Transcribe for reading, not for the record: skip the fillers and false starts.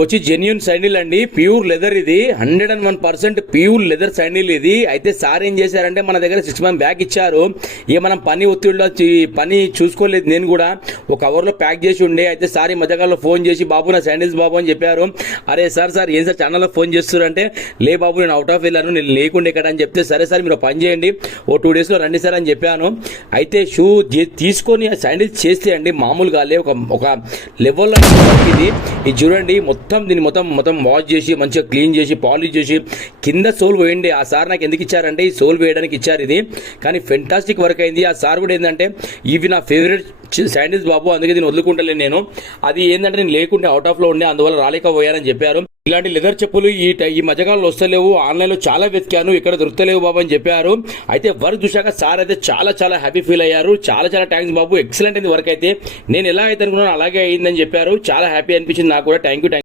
వచ్చి జెన్యూన్ సైండిల్ అండి, pure leather. ఇది 101% ప్యూర్ లెదర్ సైండిల్ ఇది. అయితే సార్ ఏం చేశారంటే మన దగ్గర 6 months బ్యాక్ ఇచ్చారు. ఇక మనం పని ఒత్తిడిలో పని చూసుకోలేదు, నేను కూడా ఒక కవర్లో ప్యాక్ చేసి ఉండే. అయితే సార్ ఈ మధ్యకాలంలో ఫోన్ చేసి బాబు నా శాండిల్స్ బాబు అని చెప్పారు. అరే సార్ ఏం సార్ ఛానల్లో ఫోన్ చేస్తున్నారంటే, లే బాబు నేను అవుట్ ఆఫ్ వెళ్ళాను, నేను లేకుండే ఇక్కడ అని చెప్తే, సరే సార్ మీరు పని చేయండి, ఓ 2 daysలో రండి సార్ అని చెప్పాను. అయితే షూ తీసుకొని ఆ శాండిల్స్ చేస్తే అండి మామూలుగా ఒక లెవెల్లో ఇది చూడండి. దీన్ని మొత్తం వాష్ చేసి మంచిగా క్లీన్ చేసి పాలిష్ చేసి కింద సోల్ వేయండి. ఆ సార్ నాకు ఎందుకు ఇచ్చారంటే ఈ సోల్ వేయడానికి ఇచ్చారు ఇది, కానీ ఫెంటాస్టిక్ వర్క్ అయింది. ఆ సార్ కూడా ఏంటంటే ఇవి నా ఫేవరెట్ శాండిల్స్ బాబు, అందుకే దీన్ని వదులుకుంటలేను నేను. అది ఏంటంటే నేను లేకుంటే అవుట్ ఆఫ్ లో ఉండే, అందువల్ల రాలేకపోయానని చెప్పారు. ఇలాంటి లెదర్ చెప్పులు ఈ మధ్యకాలంలో వస్తలేవు, ఆన్లైన్లో చాలా వెతికాను, ఇక్కడ దొరుకుతలేవు బాబు అని చెప్పారు. అయితే వర్క్ చూశాక సార్ అయితే చాలా హ్యాపీ ఫీల్ అయ్యారు. చాలా థ్యాంక్స్ బాబు, ఎక్సలెంట్ అయింది వర్క్ అయితే. నేను ఎలా అయితే అనుకున్నాను అలాగే అయిందని చెప్పారు. చాలా హ్యాపీ అనిపించింది నాకు కూడా. Thank you.